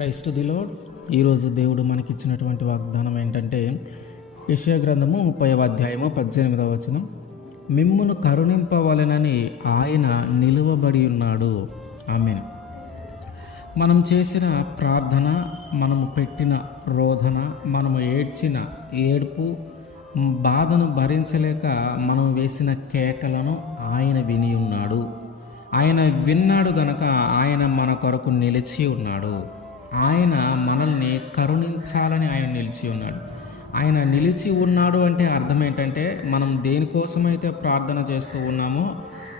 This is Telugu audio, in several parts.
క్రైస్ట్ ది ఈరోజు దేవుడు మనకిచ్చినటువంటి వాగ్దానం ఏంటంటే యెషయా గ్రంథము ముప్పై అధ్యాయము పద్దెనిమిదవ వచనం. మిమ్మును కరుణింపవలెనని ఆయన నిలువబడి ఉన్నాడు. ఆమె మనం చేసిన ప్రార్థన మనము పెట్టిన రోధన మనము ఏడ్చిన ఏడుపు బాధను భరించలేక మనం వేసిన కేకలను ఆయన విని ఉన్నాడు. ఆయన విన్నాడు గనక ఆయన మన కొరకు నిలిచి ఉన్నాడు. ఆయన మనల్ని కరుణించాలని ఆయన నిలిచి ఉన్నాడు. ఆయన నిలిచి ఉన్నాడు అంటే అర్థం ఏంటంటే మనం దేనికోసమైతే ప్రార్థన చేస్తూ ఉన్నామో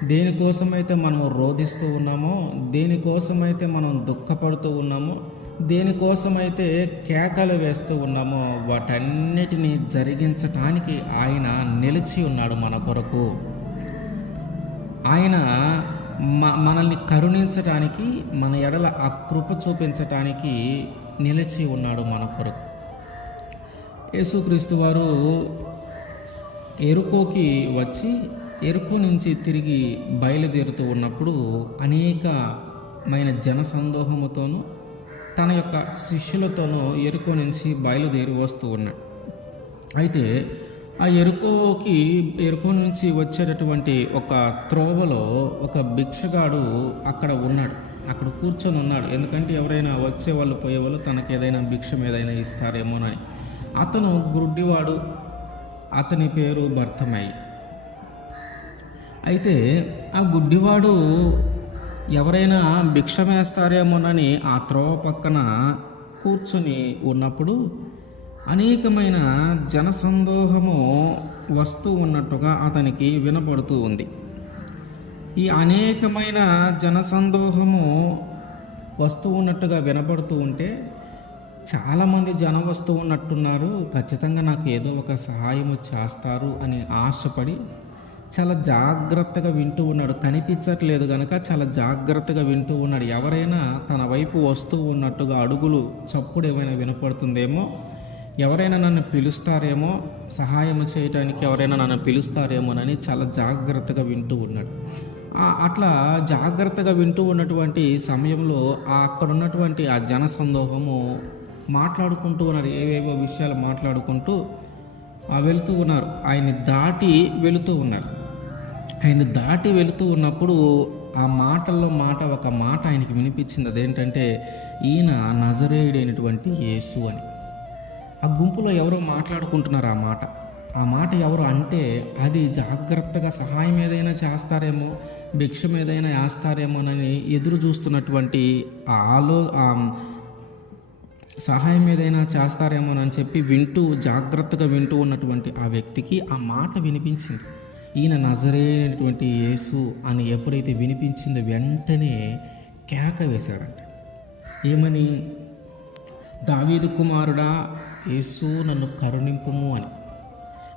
దేనికోసమైతే మనము రోధిస్తూ ఉన్నామో దేనికోసమైతే మనం దుఃఖపడుతూ ఉన్నామో దేనికోసమైతే కేకలు వేస్తూ ఉన్నామో వాటన్నిటినీ జరిగించటానికి ఆయన నిలిచి ఉన్నాడు మన కొరకు. ఆయన మనల్ని కరుణించటానికి మన ఎడల ఆ కృప చూపించటానికి నిలిచి ఉన్నాడు మన కొరకు. యేసుక్రీస్తు వారు ఎరుకోకి వచ్చి ఎరుకు నుంచి తిరిగి బయలుదేరుతూ ఉన్నప్పుడు అనేకమైన జన సందోహముతోనూ తన యొక్క శిష్యులతోనూ ఎరుకో నుంచి బయలుదేరి వస్తూ ఉన్నాడు. అయితే ఆ ఎరుకోకి ఎరుకో నుంచి వచ్చేటటువంటి ఒక త్రోవలో ఒక భిక్షగాడు అక్కడ ఉన్నాడు. అక్కడ కూర్చొని ఉన్నాడు. ఎందుకంటే ఎవరైనా వచ్చేవాళ్ళు పోయేవాళ్ళు తనకు ఏదైనా భిక్షం ఏదైనా ఇస్తారేమోనని. అతను గుడ్డివాడు. అతని పేరు భర్తమై అయితే ఆ గుడ్డివాడు ఎవరైనా భిక్షం వేస్తారేమోనని ఆ త్రోవ పక్కన కూర్చొని ఉన్నప్పుడు అనేకమైన జనసందోహము వస్తూ ఉన్నట్టుగా అతనికి వినపడుతూ ఉంది. ఈ అనేకమైన జనసందోహము వస్తూ ఉన్నట్టుగా వినపడుతూ ఉంటే చాలామంది జనం వస్తూ ఉన్నట్టున్నారు. ఖచ్చితంగా నాకు ఏదో ఒక సహాయము చేస్తారు అని ఆశపడి చాలా జాగ్రత్తగా వింటూ ఉన్నాడు. కనిపించట్లేదు కనుక చాలా జాగ్రత్తగా వింటూ ఉన్నాడు. ఎవరైనా తన వైపు వస్తూ ఉన్నట్టుగా అడుగులు చప్పుడు ఏమైనా వినపడుతుందేమో ఎవరైనా నన్ను పిలుస్తారేమో సహాయం చేయడానికి ఎవరైనా నన్ను పిలుస్తారేమోనని చాలా జాగ్రత్తగా వింటూ ఉన్నాడు. అట్లా జాగ్రత్తగా వింటూ ఉన్నటువంటి సమయంలో అక్కడ ఉన్నటువంటి ఆ జన సందోహము మాట్లాడుకుంటూ ఉన్నారు. ఏవేవో విషయాలు మాట్లాడుకుంటూ వెళుతూ ఉన్నారు. ఆయన్ని దాటి వెళుతూ ఉన్నారు. ఆయన దాటి వెళుతూ ఉన్నప్పుడు ఆ మాటల్లో మాట ఒక మాట ఆయనకి వినిపించింది. అదేంటంటే ఈయన నజరేయుడైనటువంటి యేసు అని. ఆ గుంపులో ఎవరో మాట్లాడుకుంటున్నారు ఆ మాట. ఆ మాట ఎవరు అంటే అది జాగ్రత్తగా సహాయం ఏదైనా చేస్తారేమో భిక్షం ఏదైనా వేస్తారేమోనని ఎదురు చూస్తున్నటువంటి ఆ ఆలో సహాయం ఏదైనా చేస్తారేమోనని చెప్పి వింటూ జాగ్రత్తగా వింటూ ఉన్నటువంటి ఆ వ్యక్తికి ఆ మాట వినిపించింది. ఈయన నజరైనటువంటి యేసు అని ఎప్పుడైతే వినిపించిందో వెంటనే కేక వేశాడంట. ఏమని? దావీదు కుమారుడా యేసు నన్ను కరుణింపుము అని.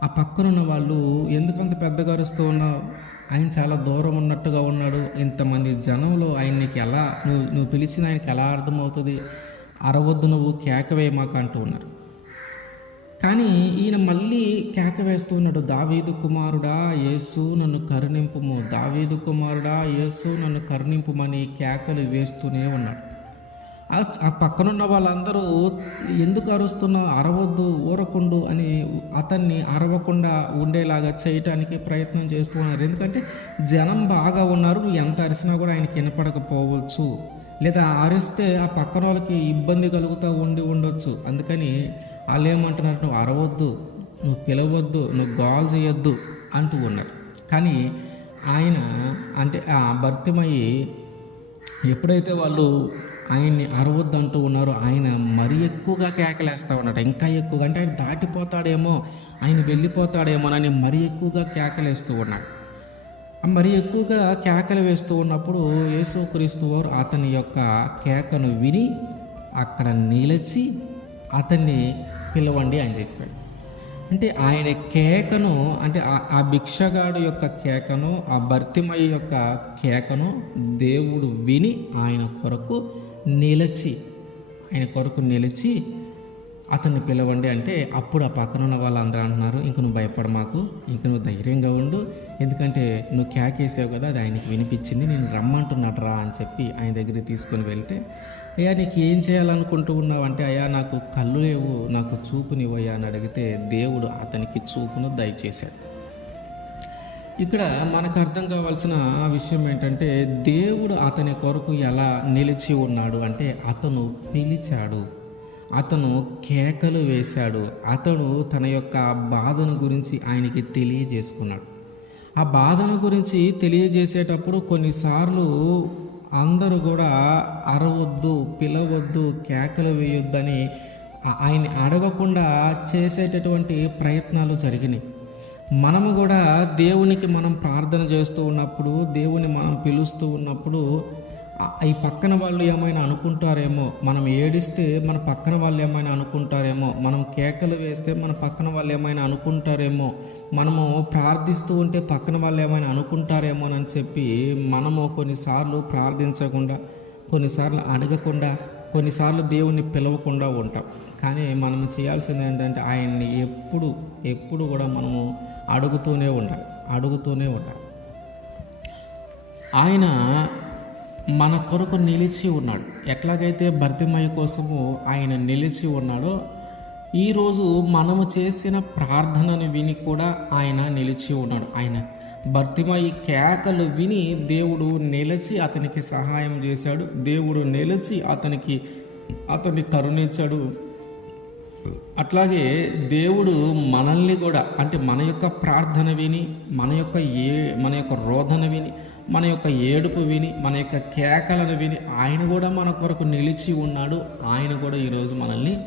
ఆ పక్కనున్న వాళ్ళు ఎందుకంత పెద్దగా అరుస్తూ ఉన్నావు? ఆయన చాలా దూరం ఉన్నట్టుగా ఉన్నాడు. ఇంతమంది జనంలో ఆయనకి ఎలా నువ్వు నువ్వు పిలిచిన ఆయనకి ఎలా అర్థమవుతుంది? అరవద్దు నువ్వు కేకవే మాకు అంటూ ఉన్నారు. కానీ ఈయన మళ్ళీ కేక వేస్తూ ఉన్నాడు. దావీదు కుమారుడా యేసు నన్ను కరుణింపుము. దావీదు కుమారుడా యేసు నన్ను కరుణింపుమని కేకలు వేస్తూనే ఉన్నాడు. ఆ- పక్కనున్న వాళ్ళందరూ ఎందుకు అరుస్తున్నావు అరవద్దు ఊరకుండు అని అతన్ని అరవకుండా ఉండేలాగా చేయటానికి ప్రయత్నం చేస్తూ ఉన్నారు. ఎందుకంటే జనం బాగా ఉన్నారు నువ్వు ఎంత అరిసినా కూడా ఆయనకి వినపడకపోవచ్చు. లేదా అరిస్తే ఆ పక్కన వాళ్ళకి ఇబ్బంది కలుగుతూ ఉండి ఉండొచ్చు. అందుకని వాళ్ళు ఏమంటున్నారు నువ్వు అరవద్దు నువ్వు పిలవద్దు నువ్వు గోల్ చేయొద్దు అంటూ ఉన్నారు. కానీ ఆయన అంటే ఆ భర్తమయ్యి ఎప్పుడైతే వాళ్ళు ఆయన్ని అరవద్దంటూ ఉన్నారు. ఆయన మరీ ఎక్కువగా కేకలేస్తా ఉన్నాడు ఇంకా ఎక్కువగా అంటే ఆయన దాటిపోతాడేమో ఆయన వెళ్ళిపోతాడేమోనని మరీ ఎక్కువగా కేకలేస్తూ ఉన్నాడు. మరి మరీ ఎక్కువగా కేకలు వేస్తూ ఉన్నప్పుడు యేసుక్రీస్తు వారు అతని యొక్క కేకను విని అక్కడ నిలిచి అతన్ని పిలవండి అని చెప్పాడు. అంటే ఆయన కేకను అంటే ఆ- ఆ భిక్షగాడు యొక్క కేకను ఆ భర్తిమయ్య యొక్క కేకను దేవుడు విని ఆయన కొరకు నిలిచి ఆయన కొరకు నిలిచి అతన్ని పిలవండి అంటే అప్పుడు ఆ పక్కన ఉన్న వాళ్ళందరూ అంటున్నారు ఇంక నువ్వు భయపడ మాకు ఇంక నువ్వు ధైర్యంగా ఉండు ఎందుకంటే నువ్వు క్యాకేసావు కదా అది ఆయనకి వినిపించింది నేను రమ్మంటున్నాడు రా అని చెప్పి ఆయన దగ్గరికి తీసుకొని వెళ్తే అయ్యా నీకు ఏం చేయాలనుకుంటూ ఉన్నావు? అంటే అయ్యా నాకు కళ్ళు లేవు నాకు చూపునివ్వయ్యా అని అడిగితే దేవుడు అతనికి చూపును దయచేశాడు. ఇక్కడ మనకు అర్థం కావాల్సిన విషయం ఏంటంటే దేవుడు అతని కొరకు ఎలా నిలిచి ఉన్నాడు అంటే అతను పిలిచాడు. అతను కేకలు వేశాడు. అతను తన యొక్క బాధను గురించి ఆయనకి తెలియజేసుకున్నాడు. ఆ బాధను గురించి తెలియజేసేటప్పుడు కొన్నిసార్లు అందరూ కూడా అరవద్దు పిలవద్దు కేకలు వేయొద్దని ఆయన అడగకుండా చేసేటటువంటి ప్రయత్నాలు జరిగినాయి. మనము కూడా దేవునికి మనం ప్రార్థన చేస్తూ ఉన్నప్పుడు దేవుని మనం పిలుస్తూ ఉన్నప్పుడు ఈ పక్కన వాళ్ళు ఏమైనా అనుకుంటారేమో మనం ఏడిస్తే మన పక్కన వాళ్ళు ఏమైనా అనుకుంటారేమో మనం కేకలు వేస్తే మన పక్కన వాళ్ళు ఏమైనా అనుకుంటారేమో మనము ప్రార్థిస్తూ ఉంటే పక్కన వాళ్ళు ఏమైనా అనుకుంటారేమో అని చెప్పి మనము కొన్నిసార్లు ప్రార్థించకుండా కొన్నిసార్లు అడగకుండా కొన్నిసార్లు దేవుణ్ణి పిలవకుండా ఉంటాం. కానీ మనం చేయాల్సింది ఏంటంటే ఆయన్ని ఎప్పుడు ఎప్పుడు కూడా మనము అడుగుతూనే ఉండాలి. అడుగుతూనే ఉండాలి. ఆయన మన కొరకు నిలిచి ఉన్నాడు. ఎట్లాగైతే భర్తిమయ్య కోసము ఆయన నిలిచి ఉన్నాడో ఈరోజు మనము చేసిన ప్రార్థనను విని కూడా ఆయన నిలిచి ఉన్నాడు. ఆయన భర్తిమయ్య కేకలు విని దేవుడు నిలిచి అతనికి సహాయం చేశాడు. దేవుడు నిలిచి అతనికి అతన్ని తరుణించాడు. అట్లాగే దేవుడు మనల్ని కూడా అంటే మన యొక్క ప్రార్థన విని మన యొక్క ఏ మన యొక్క రోదన విని మన యొక్క ఏడుపు విని మన యొక్క కేకలను విని ఆయన కూడా మన కొరకు నిలిచి ఉన్నాడు. ఆయన కూడా ఈరోజు మనల్ని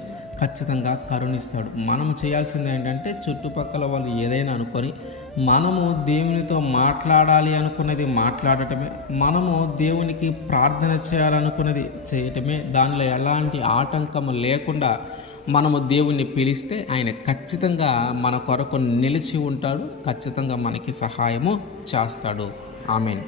ఖచ్చితంగా కరుణిస్తాడు. మనం చేయాల్సింది ఏంటంటే చుట్టుపక్కల వాళ్ళు ఏదైనా అనుకొని మనము దేవునితో మాట్లాడాలి అనుకున్నది మాట్లాడటమే మనము దేవునికి ప్రార్థన చేయాలనుకున్నది చేయటమే. దానిలో ఎలాంటి ఆటంకము లేకుండా మనము దేవుణ్ణి పిలిస్తే ఆయన ఖచ్చితంగా మన కొరకు నిలిచి ఉంటాడు ఖచ్చితంగా మనకి సహాయము చేస్తాడు. ఆమెన్.